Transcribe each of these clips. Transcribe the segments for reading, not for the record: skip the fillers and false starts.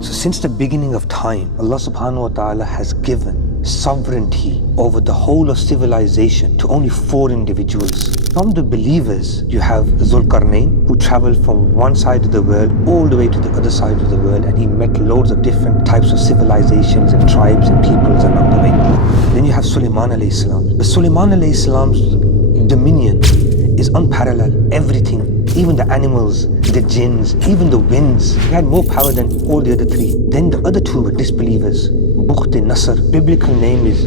So since the beginning of time, Allah subhanahu wa ta'ala has given sovereignty over the whole of civilization to only 4 individuals. From the believers, you have Zulqarnain, who traveled from one side of the world all the way to the other side of the world, and he met loads of different types of civilizations and tribes and peoples along the way. Then you have Sulaiman alayhi salam. But Sulaiman alayhi salam's dominion is unparalleled. Everything, even the animals, the jinns, even the winds, he had more power than all the other 3. Then the other 2 were disbelievers. Nasr, biblical name is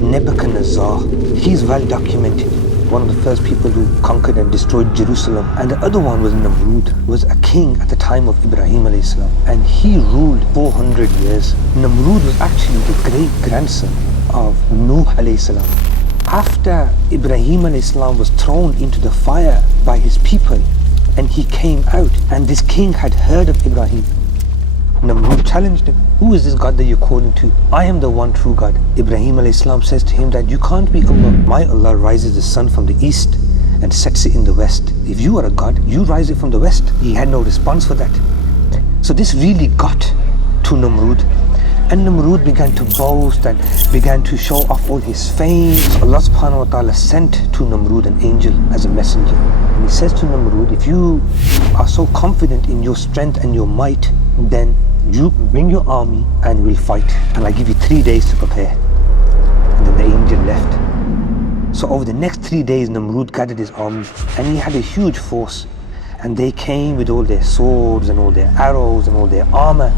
Nebuchadnezzar. He's well documented, one of the first people who conquered and destroyed Jerusalem. And the other one was Nimrud, was a king at the time of Ibrahim alayhi salam, and he ruled 400 years. Nimrud was actually the great grandson of Nuh alayhi salam. After Ibrahim alayhi salam was thrown into the fire by his people and he came out, and this king had heard of Ibrahim, Nimrud challenged him. Who is this God that you're calling to? I am the one true God. Ibrahim alayhi salam says to him that you can't be Allah. My Allah rises the sun from the east and sets it in the west. If you are a God, you rise it from the west. He had no response for that. So this really got to Nimrud. And Nimrud began to boast and began to show off all his fame. So Allah subhanahu wa ta'ala sent to Nimrud an angel as a messenger. And he says to Nimrud, if you are so confident in your strength and your might, then you bring your army and we'll fight. And I give you 3 days to prepare. And then the angel left. So over the next 3 days, Nimrud gathered his army, and he had a huge force. And they came with all their swords and all their arrows and all their armor.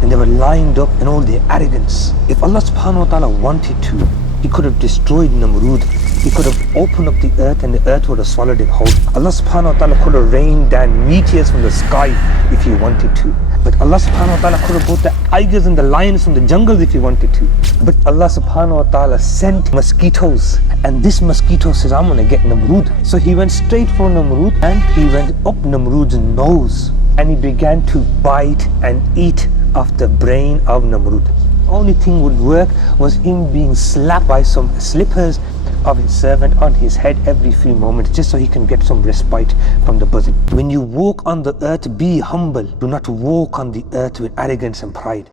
And they were lined up in all their arrogance. If Allah subhanahu wa ta'ala wanted to, He could have destroyed Nimrud. He could have opened up the earth and the earth would have swallowed it whole. Allah subhanahu wa ta'ala could have rained down meteors from the sky if He wanted to. But Allah subhanahu wa ta'ala could have brought the tigers and the lions from the jungles if He wanted to. But Allah subhanahu wa ta'ala sent mosquitoes. And this mosquito says, I'm going to get Nimrud. So he went straight for Nimrud and he went up Nimrud's nose. And he began to bite and eat of the brain of Nimrud. Only thing would work was him being slapped by some slippers of his servant on his head every few moments, just so he can get some respite from the buzzing. When you walk on the earth, be humble. Do not walk on the earth with arrogance and pride.